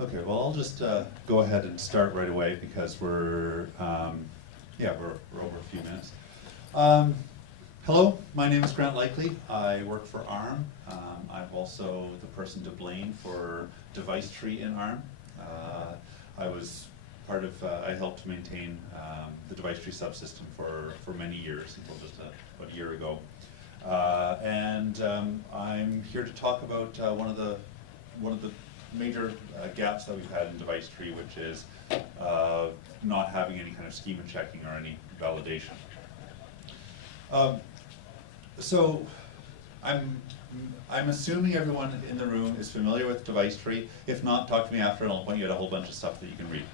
Okay, well, I'll just go ahead and start right away because we're over a few minutes. Hello, my name is Grant Likely. I work for ARM. I'm also the person to blame for Devicetree in ARM. I was part of, I helped maintain the Devicetree subsystem for many years, until just about a year ago. I'm here to talk about one of the major gaps that we've had in Devicetree, which is not having any kind of schema checking or any validation. So I'm assuming everyone in the room is familiar with Devicetree. If not, talk to me after and I'll point you at a whole bunch of stuff that you can read.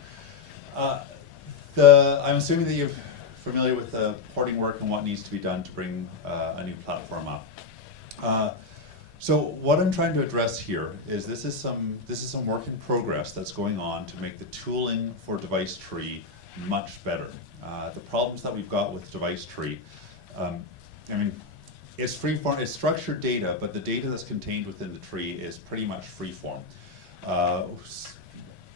I'm assuming that you're familiar with the porting work and what needs to be done to bring a new platform up. So what I'm trying to address here is this is some work in progress that's going on to make the tooling for Devicetree much better. The problems that we've got with Devicetree, it's freeform, it's structured data, but the data that's contained within the tree is pretty much freeform.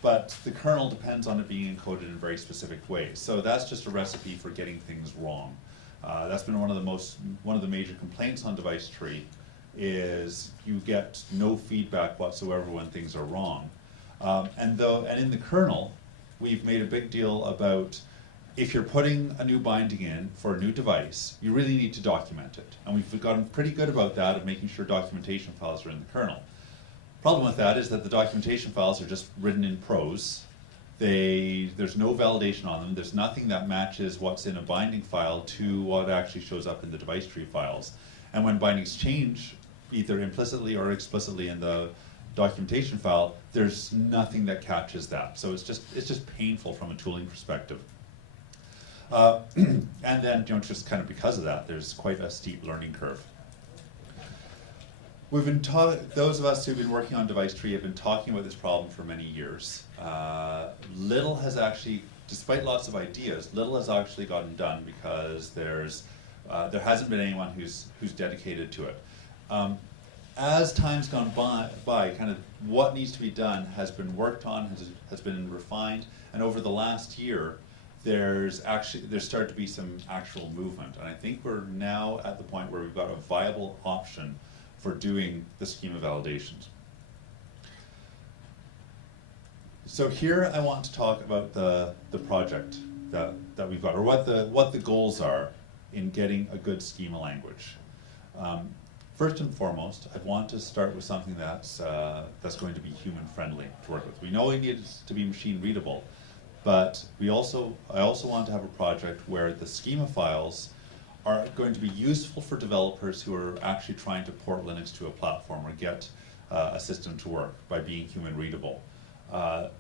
But the kernel depends on it being encoded in very specific ways. So that's just a recipe for getting things wrong. That's been one of the major complaints on Devicetree, is you get no feedback whatsoever when things are wrong. And in the kernel, we've made a big deal about if you're putting a new binding in for a new device, you really need to document it. And we've gotten pretty good about that, of making sure documentation files are in the kernel. Problem with that is that the documentation files are just written in prose. There's no validation on them. There's nothing that matches what's in a binding file to what actually shows up in the Devicetree files. And when bindings change, either implicitly or explicitly in the documentation file, there's nothing that catches that. So it's just painful from a tooling perspective. And then, just kind of because of that, there's quite a steep learning curve. We've been those of us who've been working on Devicetree have been talking about this problem for many years. Little has actually, despite lots of ideas, little has actually gotten done because there hasn't been anyone who's dedicated to it. As time's gone by, kind of what needs to be done has been worked on, has been refined, and over the last year, there's started to be some actual movement. And I think we're now at the point where we've got a viable option for doing the schema validations. So here I want to talk about the project that we've got, or what the goals are in getting a good schema language. First and foremost, I want to start with something that's going to be human friendly to work with. We know it needs to be machine readable, but I also want to have a project where the schema files are going to be useful for developers who are actually trying to port Linux to a platform or get a system to work by being human readable. To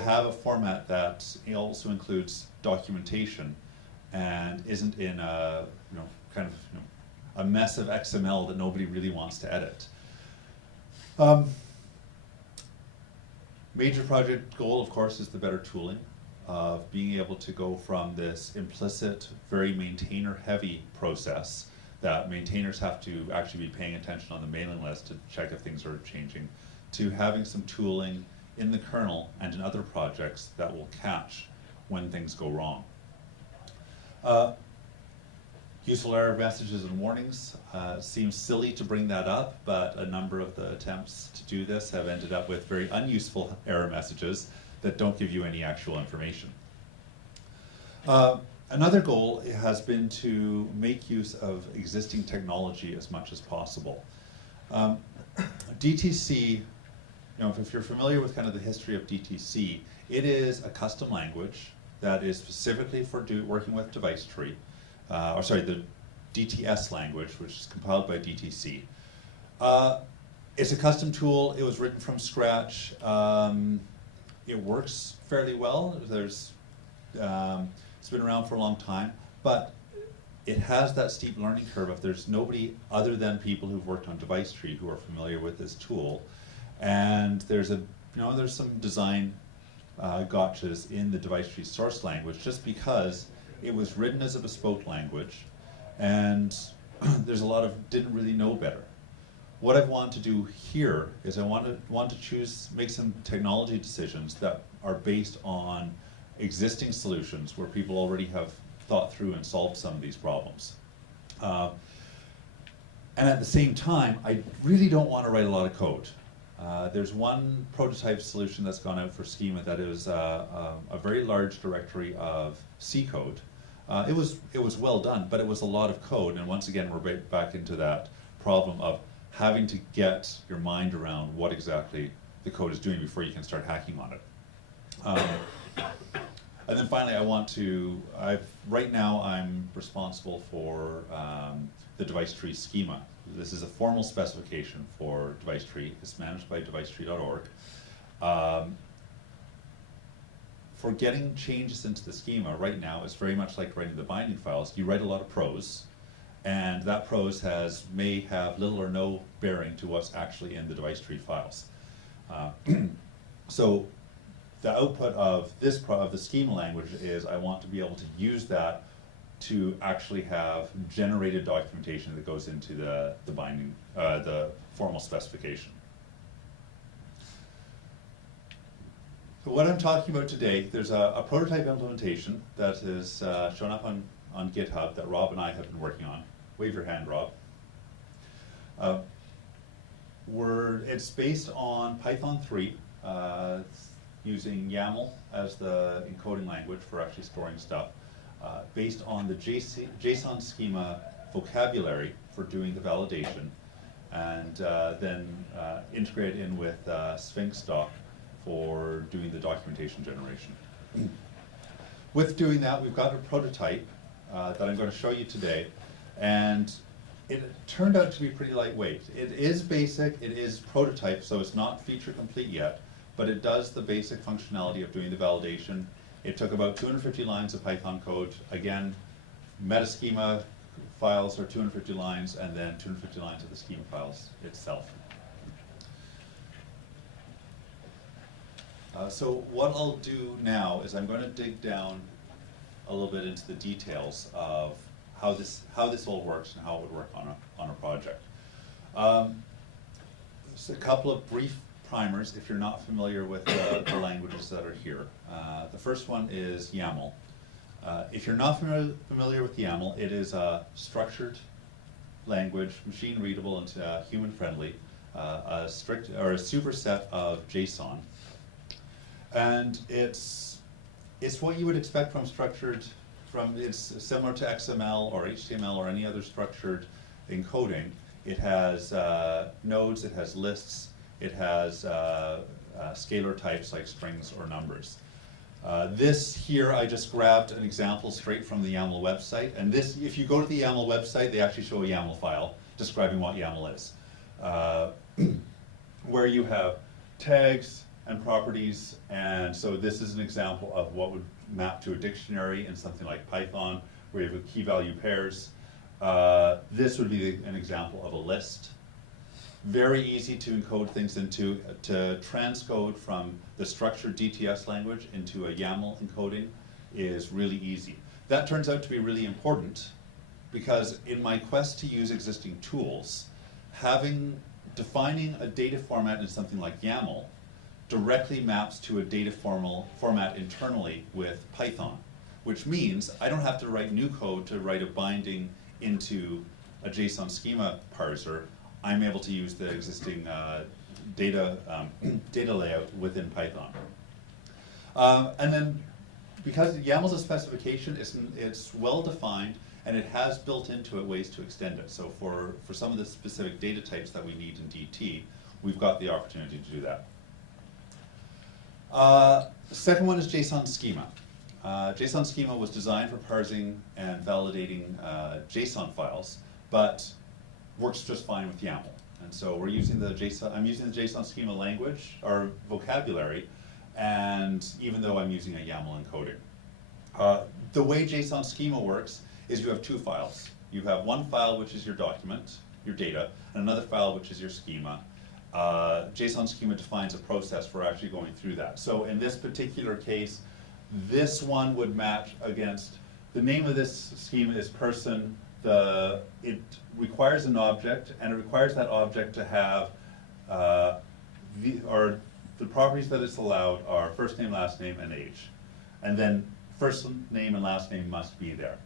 have a format that also includes documentation and isn't in a a mess of XML that nobody really wants to edit. Major project goal, of course, is the better tooling of being able to go from this implicit, very maintainer-heavy process that maintainers have to actually be paying attention on the mailing list to check if things are changing, to having some tooling in the kernel and in other projects that will catch when things go wrong. Useful error messages and warnings. Seems silly to bring that up, but a number of the attempts to do this have ended up with very unuseful error messages that don't give you any actual information. Another goal has been to make use of existing technology as much as possible. DTC, if you're familiar with kind of the history of DTC, it is a custom language that is specifically for working with Devicetree. The DTS language, which is compiled by DTC. It's a custom tool. It was written from scratch. It works fairly well. It's been around for a long time, but it has that steep learning curve if there's nobody other than people who've worked on Devicetree who are familiar with this tool. And there's some design gotchas in the Devicetree source language just because it was written as a bespoke language, and there's a lot of didn't really know better. what I want to do here is I want to make some technology decisions that are based on existing solutions where people already have thought through and solved some of these problems. And at the same time, I really don't want to write a lot of code. There's one prototype solution that's gone out for schema that is a very large directory of C code. It was well done, but it was a lot of code, and once again, we're back into that problem of having to get your mind around what exactly the code is doing before you can start hacking on it. And then finally, right now I'm responsible for the Devicetree schema. This is a formal specification for Devicetree. It's managed by devicetree.org. For getting changes into the schema right now, it's very much like writing the binding files. You write a lot of prose, and that prose may have little or no bearing to what's actually in the Devicetree files. So the output of the schema language is I want to be able to use that to actually have generated documentation that goes into the binding, the formal specification. So what I'm talking about today, there's a prototype implementation that is shown up on GitHub that Rob and I have been working on. Wave your hand, Rob. It's based on Python 3, using YAML as the encoding language for actually storing stuff, based on the JSON schema vocabulary for doing the validation, and then integrate in with Sphinx doc for doing the documentation generation. With doing that, we've got a prototype that I'm going to show you today, and it turned out to be pretty lightweight. It is basic, it is prototype, so it's not feature complete yet, but it does the basic functionality of doing the validation. It took about 250 lines of Python code. Again, metaschema files are 250 lines, and then 250 lines of the schema files itself. So what I'll do now is I'm going to dig down a little bit into the details of how this all works and how it would work on a project. Just a couple of brief primers if you're not familiar with the languages that are here. The first one is YAML. If you're not familiar with YAML, it is a structured language, machine readable and human friendly, a superset of JSON. And it's what you would expect from it's similar to XML or HTML or any other structured encoding. It has nodes, it has lists, it has scalar types like strings or numbers. This here, I just grabbed an example straight from the YAML website. And this, if you go to the YAML website, they actually show a YAML file describing what YAML is, where you have tags and properties. And so this is an example of what would map to a dictionary in something like Python, where you have key value pairs. This would be an example of a list. Very easy to encode things into, to transcode from the structured DTS language into a YAML encoding is really easy. That turns out to be really important because in my quest to use existing tools, defining a data format in something like YAML directly maps to a data format internally with Python, which means I don't have to write new code to write a binding into a JSON schema parser. I'm able to use the existing data layout within Python. And then because YAML is a specification, it's well defined and it has built into it ways to extend it. So for some of the specific data types that we need in DT, we've got the opportunity to do that. The second one is JSON schema. JSON schema was designed for parsing and validating JSON files, but works just fine with YAML. And so I'm using the JSON schema language or vocabulary, and even though I'm using a YAML encoding. The way JSON schema works is you have two files. You have one file which is your document, your data, and another file which is your schema. JSON schema defines a process for actually going through that. So in this particular case, this one would match against, the name of this schema is person, it requires an object, and it requires that object to have the properties that it's allowed are first name, last name, and age. And then first name and last name must be there.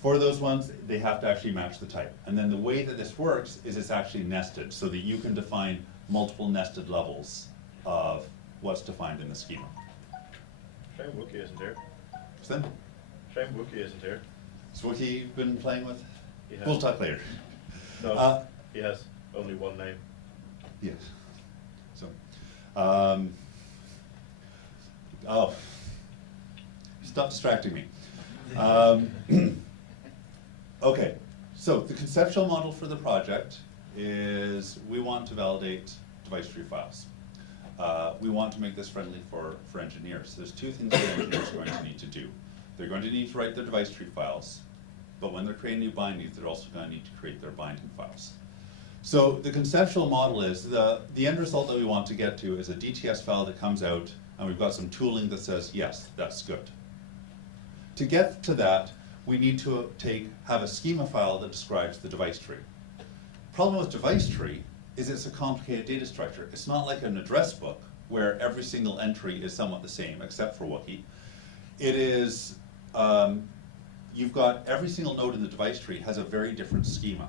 For those ones, they have to actually match the type. And then the way that this works is it's actually nested, so that you can define multiple nested levels of what's defined in the schema. Shame Wookie isn't here. Then, Shame Wookie isn't here. is Wookie been playing with? He has. We'll talk later. No, he has only one name. Yes. So, oh, stop distracting me. Okay, so the conceptual model for the project is we want to validate Devicetree files. We want to make this friendly for engineers. There's two things that engineers are going to need to do. They're going to need to write their Devicetree files, but when they're creating new bindings, they're also going to need to create their binding files. So the conceptual model is the end result that we want to get to is a DTS file that comes out, and we've got some tooling that says, yes, that's good. To get to that, we need to have a schema file that describes the device tree. Problem with device tree is it's a complicated data structure. It's not like an address book where every single entry is somewhat the same, except for Wookie. It is, you've got every single node in the device tree has a very different schema.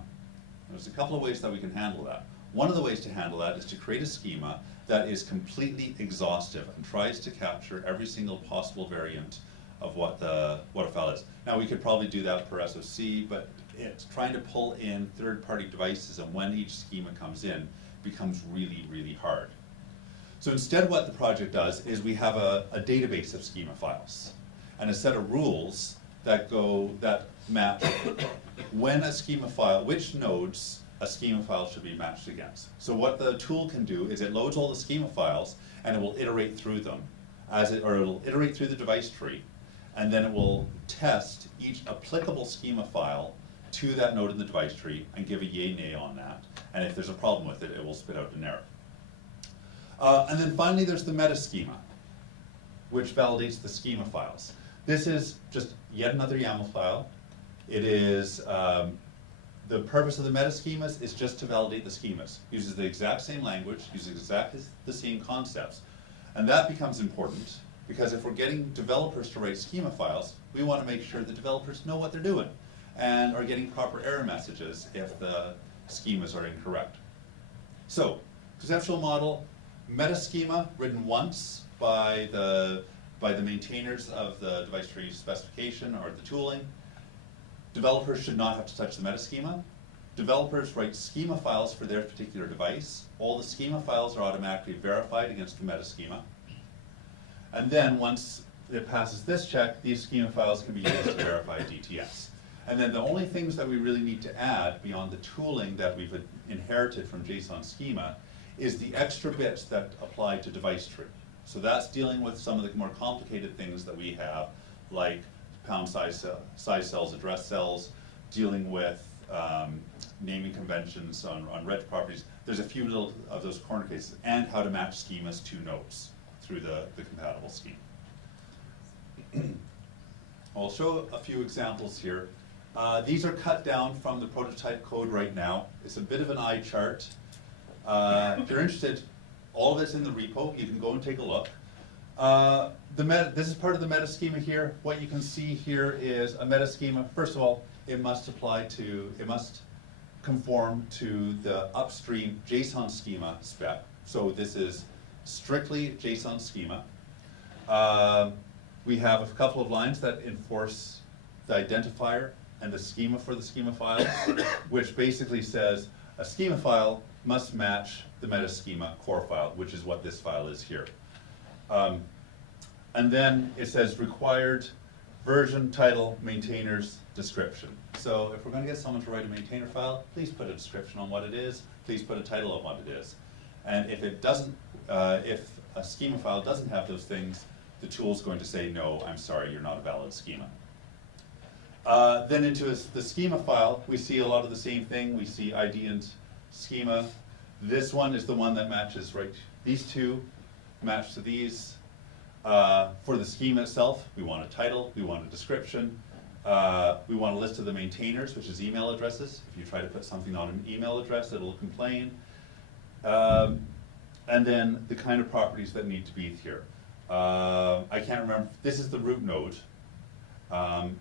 There's a couple of ways that we can handle that. One of the ways to handle that is to create a schema that is completely exhaustive and tries to capture every single possible variant of what a file is. Now we could probably do that per SOC, but it's trying to pull in third-party devices, and when each schema comes in, becomes really, really hard. So instead what the project does is we have a database of schema files and a set of rules that map when a schema file, which nodes a schema file should be matched against. So what the tool can do is it loads all the schema files and it will iterate through them, it'll iterate through the device tree, and then it will test each applicable schema file to that node in the device tree and give a yay nay on that. And if there's a problem with it, it will spit out an error. And then finally there's the meta schema, which validates the schema files. This is just yet another YAML file. It is, the purpose of the meta schemas is just to validate the schemas. Uses the exact same language, uses exactly the same concepts. And that becomes important because if we're getting developers to write schema files, we want to make sure the developers know what they're doing and are getting proper error messages if the schemas are incorrect. So, conceptual model, meta schema written once by the maintainers of the device tree specification or the tooling. Developers should not have to touch the meta schema. Developers write schema files for their particular device. All the schema files are automatically verified against the meta schema. And then once it passes this check, these schema files can be used to verify DTS. And then the only things that we really need to add beyond the tooling that we've inherited from JSON schema is the extra bits that apply to device tree. So that's dealing with some of the more complicated things that we have, like pound size cells, address cells, dealing with naming conventions on reg properties. There's a few little of those corner cases, and how to match schemas to nodes through the compatible scheme. I'll show a few examples here. These are cut down from the prototype code right now. It's a bit of an eye chart. If you're interested, all of it's in the repo. You can go and take a look. This is part of the meta schema here. What you can see here is a meta schema. First of all, it must conform to the upstream JSON schema spec. So this is strictly JSON schema. We have a couple of lines that enforce the identifier and the schema for the schema files, which basically says a schema file must match the meta schema core file, which is what this file is here. And then it says required version, title, maintainers, description. So if we're going to get someone to write a maintainer file, please put a description on what it is, please put a title on what it is. And if it doesn't, if a schema file doesn't have those things, the tool's going to say, no, I'm sorry, you're not a valid schema. Then into the schema file, we see a lot of the same thing. We see ID and schema. This one is the one that matches, right? These two match to these. For the schema itself, we want a title, we want a description. We want a list of the maintainers, which is email addresses. If you try to put something on an email address, it'll complain. And then the kind of properties that need to be here. I can't remember, this is the root node.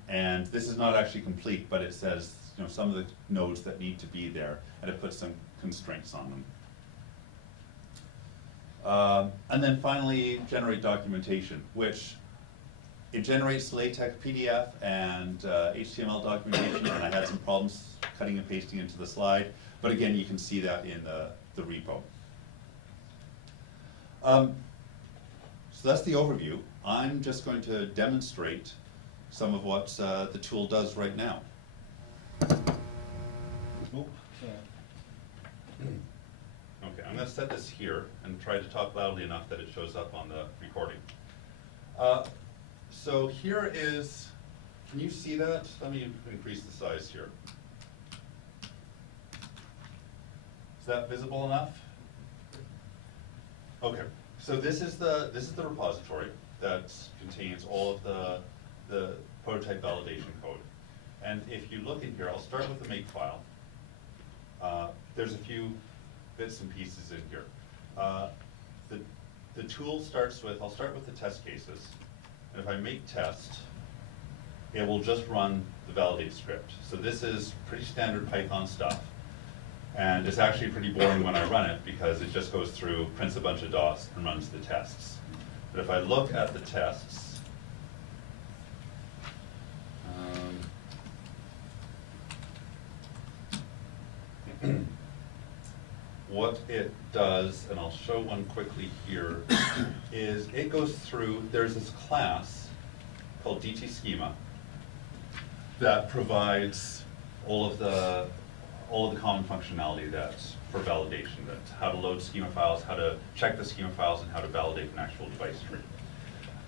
And this is not actually complete, but it says, you know, some of the nodes that need to be there, and it puts some constraints on them. And then finally, generate documentation, which it generates LaTeX, PDF, and HTML documentation, and I had some problems cutting and pasting into the slide, but again, you can see that in the repo. So that's the overview. I'm just going to demonstrate some of what the tool does right now. Okay, I'm going to set this here and try to talk loudly enough that it shows up on the recording. So here is, can you see that? Let me increase the size here. Is that visible enough? Okay, so this is the repository that contains all of the prototype validation code. And if you look in here, I'll start with the make file. There's a few bits and pieces in here. The tool starts with, I'll start with the test cases. And if I make test, it will just run the validate script. So this is pretty standard Python stuff. And it's actually pretty boring when I run it because it just goes through, prints a bunch of dots, and runs the tests. But if I look at the tests, what it does, and I'll show one quickly here, is it goes through, there's this class called DT schema that provides all of the common functionality that's for validation, that's how to load schema files, how to check the schema files, and how to validate an actual device tree.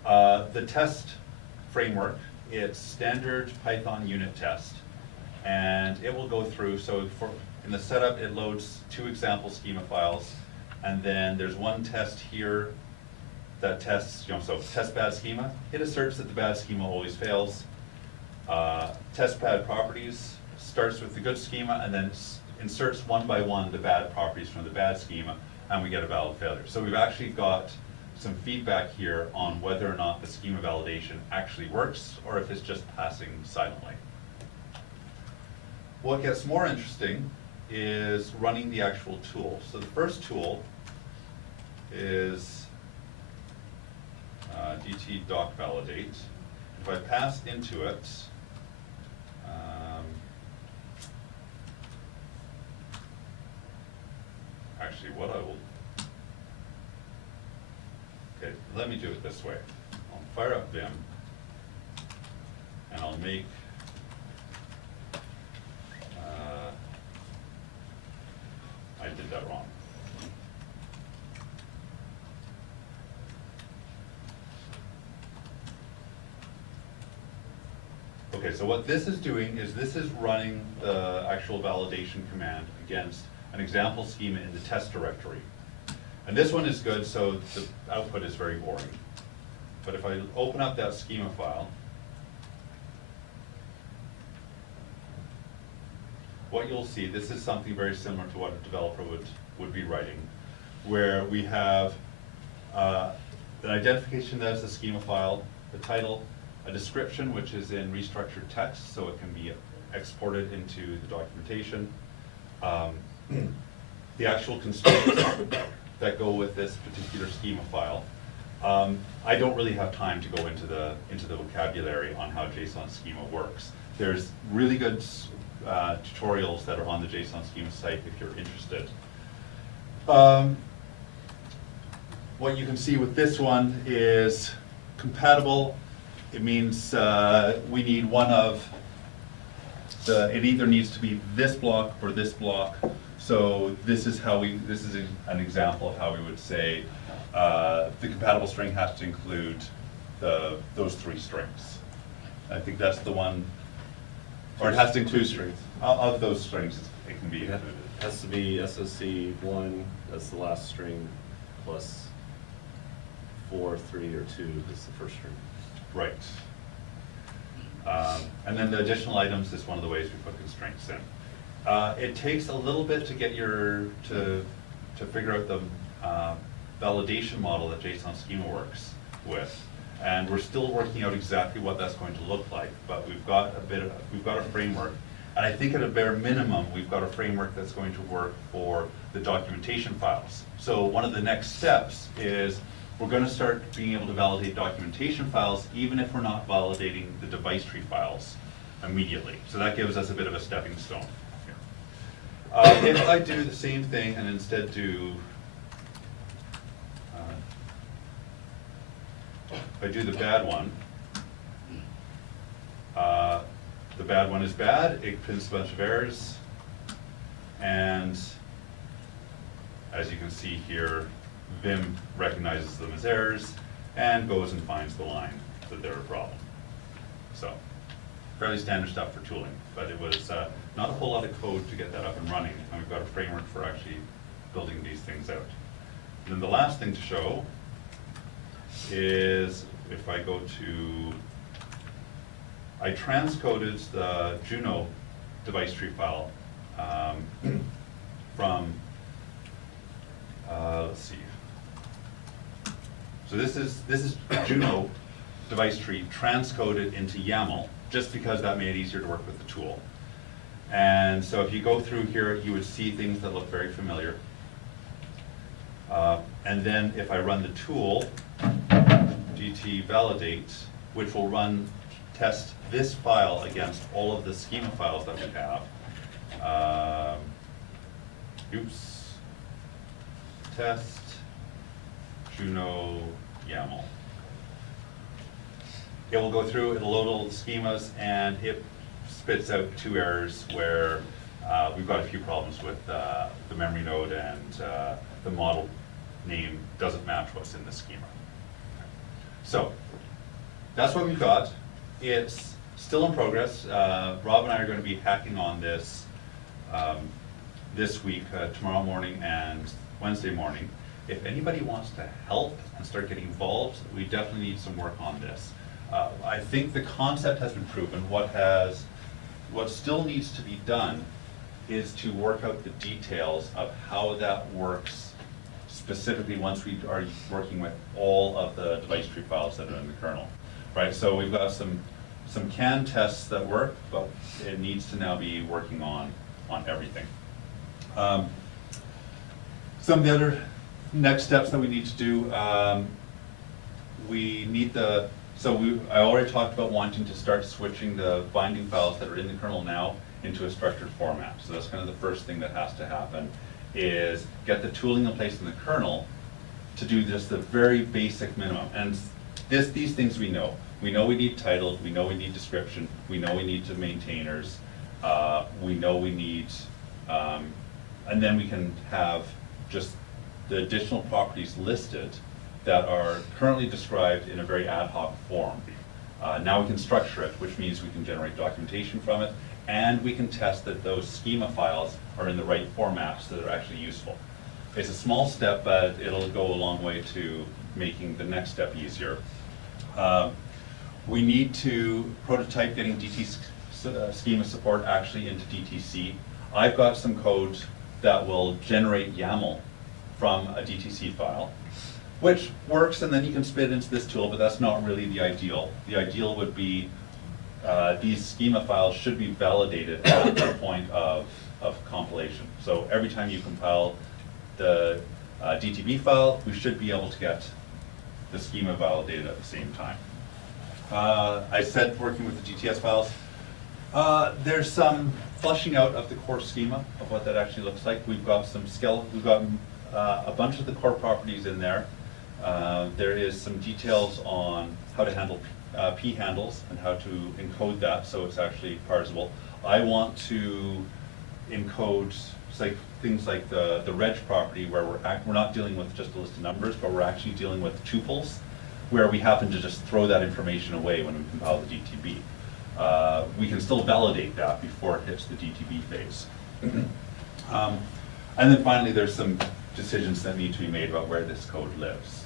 The test framework, it's standard Python unit test, and it will go through, so in the setup, it loads 2 example schema files, and then there's one test here that tests, so test bad schema. It asserts that the bad schema always fails. Test bad properties starts with the good schema and then inserts one by one the bad properties from the bad schema, and we get a valid failure. So we've actually got some feedback here on whether or not the schema validation actually works or if it's just passing silently. What gets more interesting is running the actual tool. So the first tool is DT doc validate. If I pass into it, actually what I will, okay, let me do it this way. I'll fire up Vim, and I'll make I did that wrong. Okay, so what this is doing is this is running the actual validation command against an example schema in the test directory. And this one is good, so the output is very boring. But if I open up that schema file, what you'll see, this is something very similar to what a developer would be writing, where we have an identification that is a schema file, the title, a description which is in restructured text, so it can be exported into the documentation, the actual constraints that go with this particular schema file. I don't really have time to go into the vocabulary on how JSON schema works. There's really good tutorials that are on the JSON schema site if you're interested. What you can see with this one is compatible. It means we need one of it either needs to be this block or this block. So this is an example of how we would say the compatible string has to include those 3 strings. I think that's the one. Or it has to include strings. Of those strings, it can be included. It has to be SOC1, that's the last string, plus 4, 3, or 2 is the first string. Right. And then the additional items is one of the ways we put constraints in. It takes a little bit to get to figure out the validation model that JSON schema works with. And we're still working out exactly what that's going to look like, but we've got a framework. And I think at a bare minimum, we've got a framework that's going to work for the documentation files. So one of the next steps is we're going to start being able to validate documentation files even if we're not validating the Devicetree files immediately. So that gives us a bit of a stepping stone here. If I do the same thing and instead do, if I do the bad one, the bad one is bad, it prints a bunch of errors, and as you can see here, Vim recognizes them as errors and goes and finds the line that they're a problem. So, fairly standard stuff for tooling, but it was not a whole lot of code to get that up and running, and we've got a framework for actually building these things out. And then the last thing to show is if I go to, I transcoded the Juno Devicetree file from, let's see. So this is Juno Devicetree transcoded into YAML, just because that made it easier to work with the tool. And so if you go through here, you would see things that look very familiar. And then if I run the tool, gt validate, which will test this file against all of the schema files that we have. Oops. Test Juno YAML. It will go through, it'll load all the schemas, and it spits out 2 errors where we've got a few problems with the memory node and the model name doesn't match what's in the schema. So that's what we've got. It's still in progress. Rob and I are going to be hacking on this this week, tomorrow morning and Wednesday morning. If anybody wants to help and start getting involved, we definitely need some work on this. I think the concept has been proven. What still needs to be done is to work out the details of how that works specifically once we are working with all of the Devicetree files that are in the kernel, right? So we've got some CAN tests that work, but it needs to now be working on everything. Some of the other next steps that we need to do, we need I already talked about wanting to start switching the binding files that are in the kernel now into a structured format. So that's kind of the first thing that has to happen, is get the tooling in place in the kernel to do just the very basic minimum. And these things we know. We know we need title, we know we need description, we know we need to maintainers, we know we need, and then we can have just the additional properties listed that are currently described in a very ad hoc form. Now we can structure it, which means we can generate documentation from it, and we can test that those schema files are in the right formats that are actually useful. It's a small step, but it'll go a long way to making the next step easier. We need to prototype getting DT schema support actually into DTC. I've got some code that will generate YAML from a DTC file, which works, and then you can spit it into this tool, but that's not really the ideal. The ideal would be these schema files should be validated at the point of compilation. So every time you compile the DTB file, we should be able to get the schema validated at the same time. I said working with the GTS files. There's some flushing out of the core schema of what that actually looks like. We've got some a bunch of the core properties in there. There is some details on how to handle p handles and how to encode that so it's actually parsable. I want to encode things like the reg property, where we're not dealing with just a list of numbers, but we're actually dealing with tuples, where we happen to just throw that information away when we compile the DTB. We can still validate that before it hits the DTB phase. And then finally, there's some decisions that need to be made about where this code lives.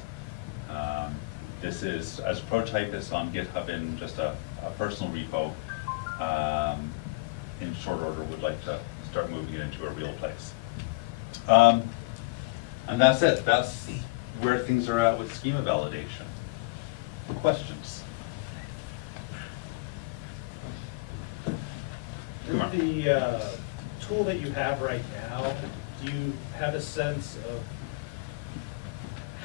This this is, as a prototype, it's on GitHub in just a personal repo. In short order, would like to start moving it into a real place. And that's it. That's where things are at with schema validation. Questions? With the tool that you have right now, do you have a sense of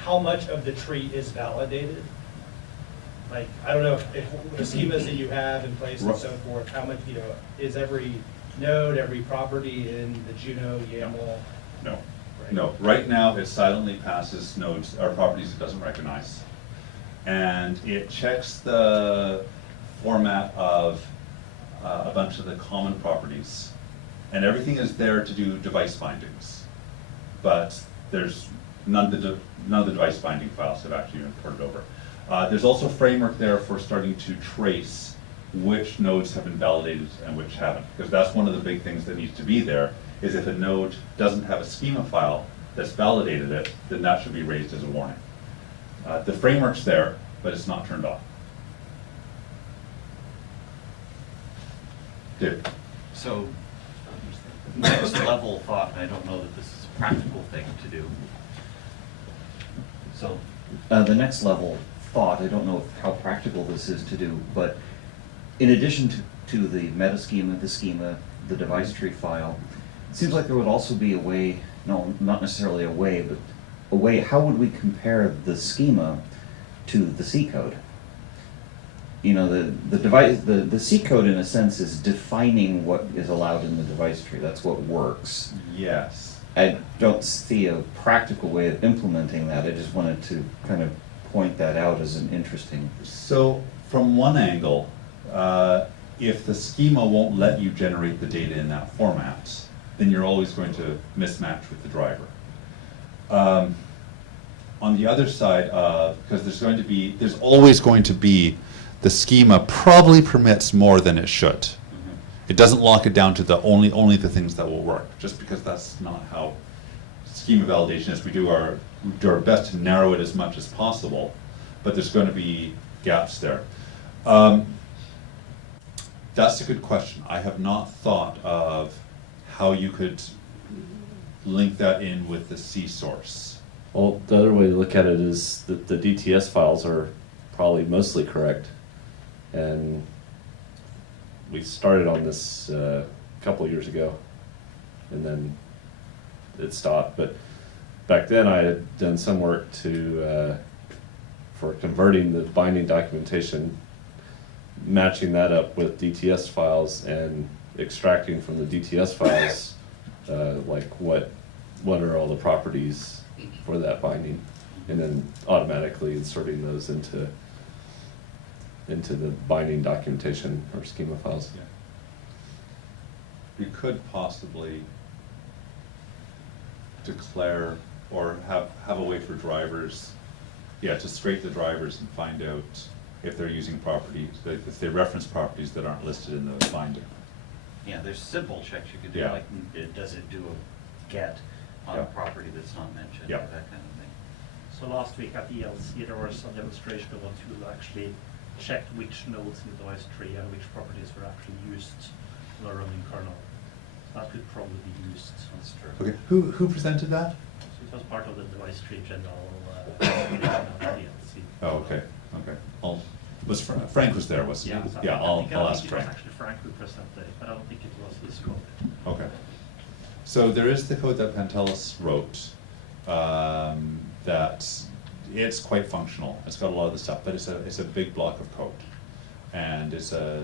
how much of the tree is validated? Like, I don't know, if the schemas that you have in place and so forth, how much, is every node, every property in the Juno, YAML? No. Right. No. Right now, it silently passes nodes or properties it doesn't recognize. And it checks the format of a bunch of the common properties. And everything is there to do device bindings. But there's none of the device binding files have actually been ported over. There's also a framework there for starting to trace which nodes have been validated and which haven't. Because that's one of the big things that needs to be there, is if a node doesn't have a schema file that's validated it, then that should be raised as a warning. The framework's there, but it's not turned off. Dave? So, next level thought, and I don't know that this is a practical thing to do. So, the next level thought, I don't know how practical this is to do, but in addition to the meta schema, the schema, the device tree file, it seems like there would also be a way, no, not necessarily a way, but a way, how would we compare the schema to the C code? The C code in a sense is defining what is allowed in the device tree. That's what works. Yes. I don't see a practical way of implementing that. I just wanted to kind of point that out as an interesting. So from one angle, if the schema won't let you generate the data in that format, then you're always going to mismatch with the driver. On the other side, because there's always going to be, the schema probably permits more than it should. Mm-hmm. It doesn't lock it down to the only the things that will work, just because that's not how schema validation is. We do our best to narrow it as much as possible, but there's going to be gaps there. That's a good question. I have not thought of how you could link that in with the C source. Well, the other way to look at it is that the DTS files are probably mostly correct. And we started on this a couple of years ago, and then it stopped. But back then I had done some work for converting the binding documentation, matching that up with DTS files and extracting from the DTS files like what are all the properties for that binding, and then automatically inserting those into the binding documentation or schema files. Yeah. You could possibly declare or have a way for drivers, to scrape the drivers and find out if they're using properties, if they reference properties that aren't listed in the binding. Yeah, there's simple checks you could do, Yeah. like does it do a get on a property that's not mentioned, Yeah. or that kind of thing. So last week at ELC, there was a demonstration of what you actually checked which nodes in the device tree and which properties were actually used in a running kernel. That could probably be used. That's true. Okay, who presented that? So it was part of the device tree general presentation at ELC. Oh, okay. Frank was there, wasn't he? So Yeah, I think I'll ask it was Frank. actually Frank who presented it, but I don't think it was his code. Okay. So there is the code that Pantelis wrote that it's quite functional. It's got a lot of the stuff, but it's a big block of code, and it's a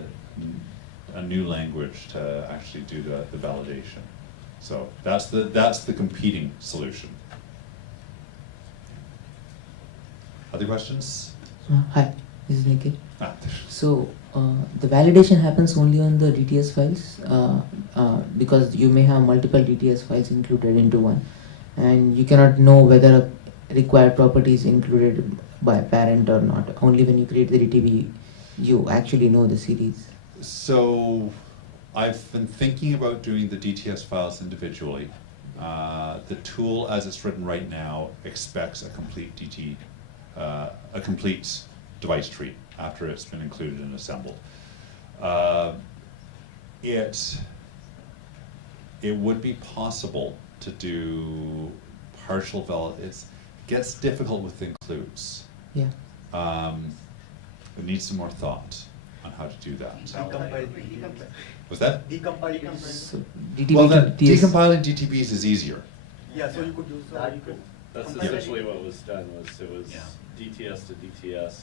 new language to actually do the validation. So that's the competing solution. Other questions? Hi, this is Nikhil. Ah, So the validation happens only on the DTS files because you may have multiple DTS files included into one, and you cannot know whether a required property is included by a parent or not. Only when you create the DTB, you actually know the series. So I've been thinking about doing the DTS files individually. The tool, as it's written right now, expects a complete device tree after it's been included and assembled. It would be possible to do partial it gets difficult with includes. Yeah. It needs some more thought on how to do that. Decompile. Was that? Decompile. So DTB Well, to then, DTS. decompiling DTBs is easier. Yeah, so you could use that. That's compile it. essentially what was done, it was Yeah. DTS to DTS,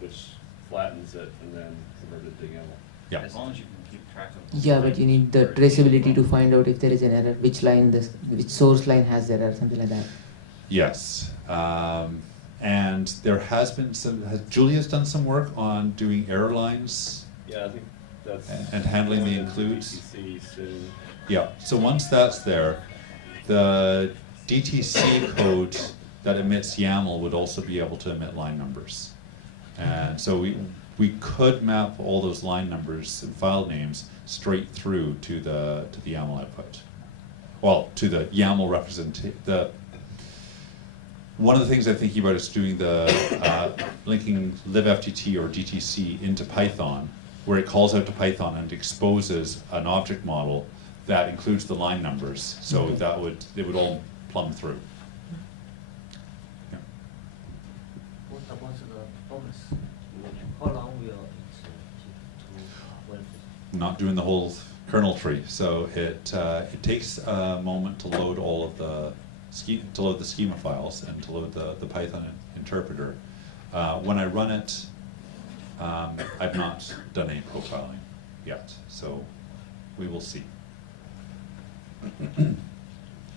which flattens it and then converted to YAML. Yeah. As long as you can keep track of. Yeah, but you need the traceability to find out if there is an error, which source line has the error, something like that. Yes. And there has been Julia's done some work on doing error lines. Yeah, I think that's. And handling the going into includes. DTC soon. Yeah, so once that's there, the DTC code that emits YAML would also be able to emit line numbers. And so we could map all those line numbers and file names straight through to the YAML output. Well, to the YAML one of the things I'm thinking about is doing the linking libftT or DTC into Python, where it calls out to Python and exposes an object model that includes the line numbers. So that it would all plumb through. Yeah. What about the performance? How long will it take to run this? Not doing the whole kernel tree, so it takes a moment to load all of the schema files and to load the Python interpreter. When I run it, I've not done any profiling yet, so we will see.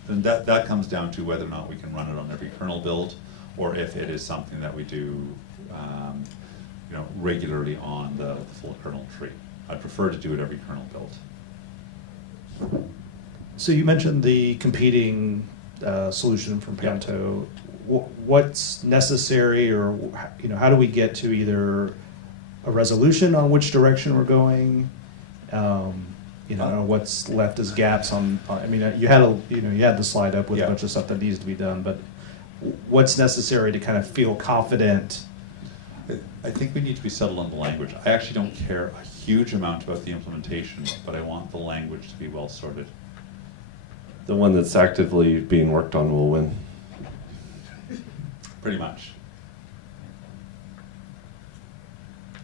And that comes down to whether or not we can run it on every kernel build, or if it is something that we do, regularly on the full kernel tree. I prefer to do it every kernel build. So you mentioned the competing solution from Panto. What's necessary, or how do we get to either a resolution on which direction we're going? What's left as gaps on. I mean, you had the slide up with a bunch of stuff that needs to be done, but what's necessary to kind of feel confident? I think we need to be settled on the language. I actually don't care a huge amount about the implementation, but I want the language to be well sorted. The one that's actively being worked on will win. Pretty much.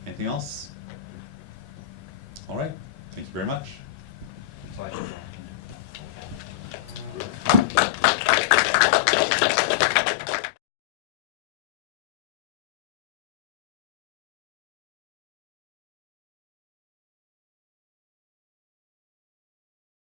Anything else? All right. Thank you very much. Slide.